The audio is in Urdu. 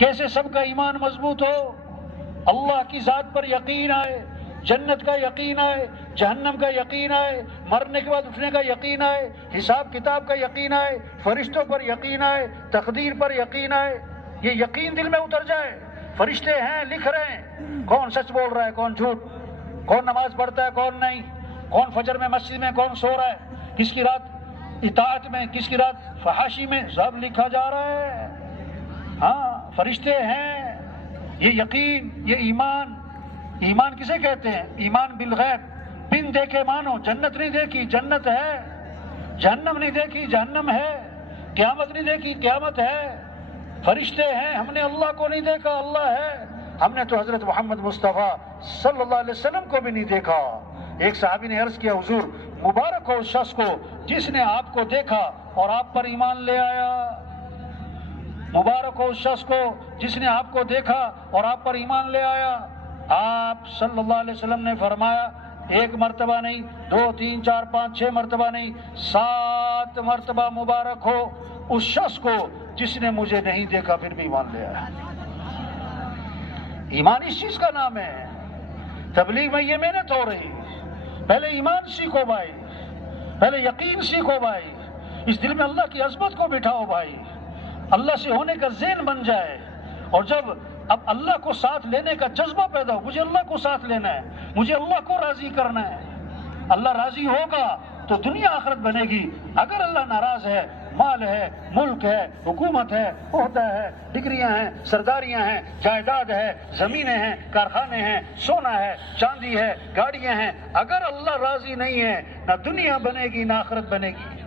کیسے سب کا ایمان مضبوط ہو، اللہ کی ذات پر یقین آئے، جنت کا یقین آئے، جہنم کا یقین آئے، مرنے کے بعد اٹھنے کا یقین آئے، حساب کتاب کا یقین آئے، فرشتوں پر یقین آئے، تقدیر پر یقین آئے، یہ یقین دل میں اتر جائے۔ فرشتے ہیں، لکھ رہے ہیں کون سچ بول رہا ہے کون جھوٹ، کون نماز پڑھتا ہے کون نہیں، کون فجر میں مسجد میں کون سو رہا ہے، کس کی رات اطاعت میں کس کی رات فحاشی میں، سب لکھا جا رہا ہے۔ ہاں فرشتے ہیں، یہ یقین، یہ ایمان۔ ایمان کسے کہتے ہیں؟ ایمان بالغیب، بن دیکھے مانو۔ جنت نہیں دیکھی، جنت ہے، جہنم نہیں دیکھی، جہنم ہے، قیامت نہیں دیکھی، قیامت ہے، فرشتے ہیں، ہم نے اللہ کو نہیں دیکھا، اللہ ہے، ہم نے تو حضرت محمد مصطفیٰ صلی اللہ علیہ وسلم کو بھی نہیں دیکھا۔ ایک صحابی نے عرض کیا حضور مبارک ہو اس شخص کو جس نے آپ کو دیکھا اور آپ پر ایمان لے آیا، مبارک ہو اس شخص کو جس نے آپ کو دیکھا اور آپ پر ایمان لے آیا۔ آپ صلی اللہ علیہ وسلم نے فرمایا ایک مرتبہ نہیں، 2 3 4 5 6 مرتبہ نہیں، 7 مرتبہ مبارک ہو اس شخص کو جس نے مجھے نہیں دیکھا پھر بھی ایمان لے آیا۔ ایمان اس چیز کا نام ہے۔ تبلیغ میں یہ محنت ہو رہی، پہلے ایمان سیکھو بھائی، پہلے یقین سیکھو بھائی، اس دل میں اللہ کی عظمت کو بٹھاؤ بھائی، اللہ سے ہونے کا ذہن بن جائے، اور جب اب اللہ کو ساتھ لینے کا جذبہ پیدا ہو، مجھے اللہ کو ساتھ لینا ہے، مجھے اللہ کو راضی کرنا ہے، اللہ راضی ہوگا تو دنیا آخرت بنے گی، اگر اللہ ناراض ہے، مال ہے، ملک ہے، حکومت ہے، عہدہ ہے، ڈگریاں ہیں، سرداریاں ہیں، جائیداد ہے، زمینیں ہیں، کارخانے ہیں، سونا ہے، چاندی ہے، گاڑیاں ہیں، اگر اللہ راضی نہیں ہے نہ دنیا بنے گی نہ آخرت بنے گی۔